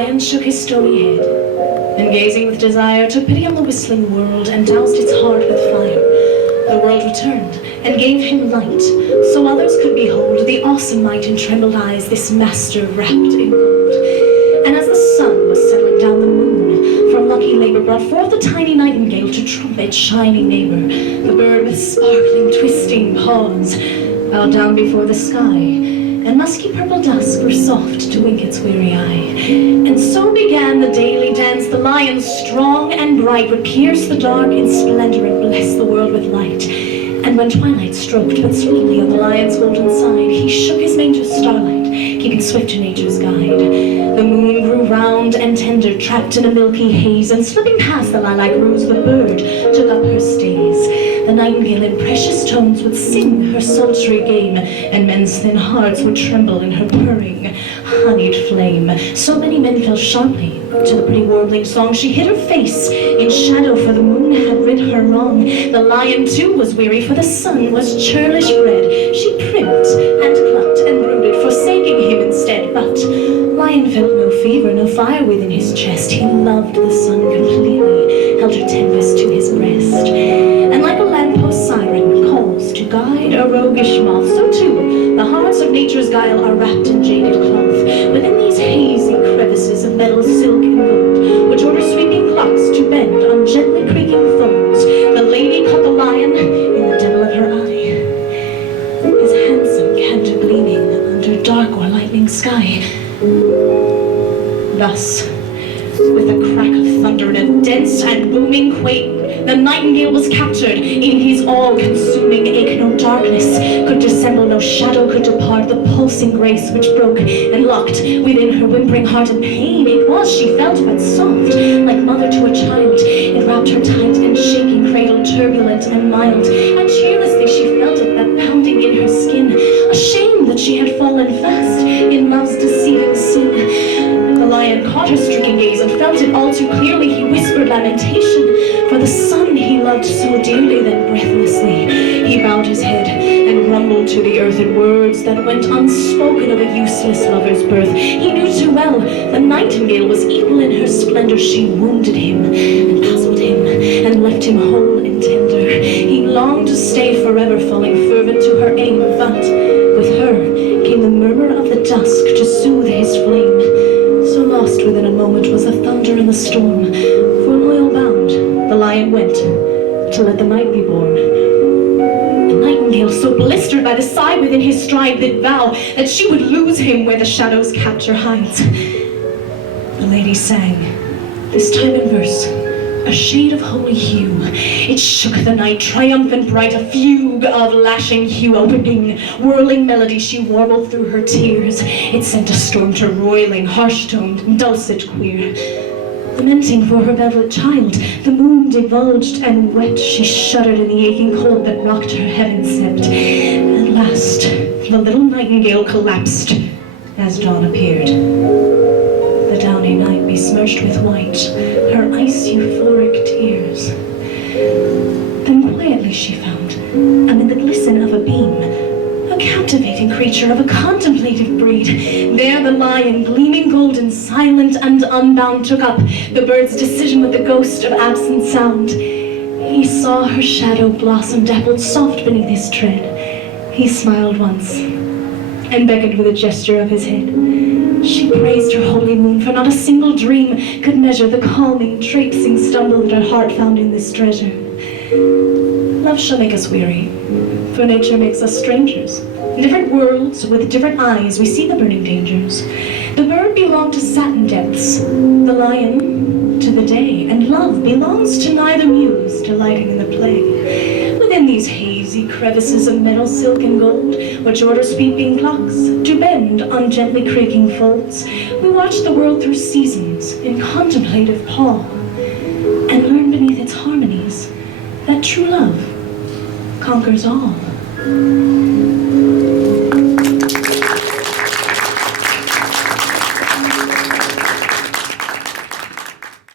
lion shook his stony head, and gazing with desire, took pity on the whistling world, and doused its heart with fire. The world returned, and gave him light, so others could behold the awesome might in trembled eyes, this master wrapped in gold. And as the sun was settling down, the moon from lucky labor brought forth a tiny nightingale to trumpet shining neighbor. The bird with sparkling, twisting paws bowed down before the sky, and musky purple dusk grew soft to wink its weary eye. And so began the daily dance. The lion, strong and bright, would pierce the dark in splendor and bless the world with light. And when twilight stroked but sweetly on the lion's golden side, he shook his mane to starlight, keeping swift to nature's guide. The moon grew round and tender, trapped in a milky haze, and slipping past the lilac rose, the bird took up her stays. The nightingale in precious tones would sing her sultry game, and men's thin hearts would tremble in her purring, honeyed flame. So many men fell sharply to the pretty warbling song. She hid her face in shadow, for the moon had rid her wrong. The lion too was weary, for the sun was churlish bred. She primped and clucked and brooded, forsaking him instead. But lion felt no fever, no fire within his chest. He loved the sun completely, held her tempest to his breast. And like a lamppost siren calls to guide a roguish moth, so too the hearts of nature's guile are wrapped in jaded cloth. Within these hazy crevices of metal, silk, and gold, which order sweeping clocks to bend on gently creaking folds, the lady caught the lion in the devil of her eye, his handsome candor gleaming under dark or lightning sky. Thus, with a crack of thunder and a dense and booming quake, the nightingale was captured in his all-consuming ache. No darkness could dissemble, no shadow could depart the pulsing grace which broke and locked within her whimpering heart. And pain it was, she felt, but soft, like mother to a child. It wrapped her tight and shaking cradle, turbulent and mild. And cheerlessly she felt it, that pounding in her skin, ashamed that she had fallen fast in love's deceiving sin. The lion caught her stricken gaze and felt it all too clearly. He whispered lamentation for the son he loved so dearly. Then breathlessly he bowed his head and grumbled to the earth in words that went unspoken of a useless lover's birth. He knew too well the nightingale was equal in her splendor. She wounded him and puzzled him and left him whole and tender. He longed to stay forever, falling fervent to her aim, but with her came the murmur of the dusk to soothe his flame. So lost within a moment was the thunder and the storm, for loyal bound the lion went to let the night be born. The nightingale, so blistered by the sigh within his stride, did vow that she would lose him where the shadow's capture hides. The lady sang, this time in verse, a shade of holy hue. It shook the night, triumphant bright, a fugue of lashing hue, a whipping, whirling melody she warbled through her tears. It sent a storm to roiling, harsh-toned, dulcet queer. Lamenting for her beloved child, the moon divulged and wept. She shuddered in the aching cold that rocked her heaven sept. At last, the little nightingale collapsed as dawn appeared. The downy night besmirched with white, her ice euphoric tears. Then quietly she found, amid the glisten of a beam, a captivating creature of a contemplative breed. There the lion, gleaming golden, silent and unbound, took up the bird's decision with the ghost of absent sound. He saw her shadow blossom dappled soft beneath his tread. He smiled once and beckoned with a gesture of his head. She praised her holy moon, for not a single dream could measure the calming, traipsing stumble that her heart found in this treasure. Love shall make us weary, for nature makes us strangers. In different worlds, with different eyes, we see the burning dangers. The bird belonged to satin depths, the lion to the day, and love belongs to neither muse, delighting in the play. Within these hazy crevices of metal, silk, and gold, which order sweeping clocks to bend on gently creaking folds, we watch the world through seasons in contemplative pall, and learn beneath its harmonies that true love conquers all.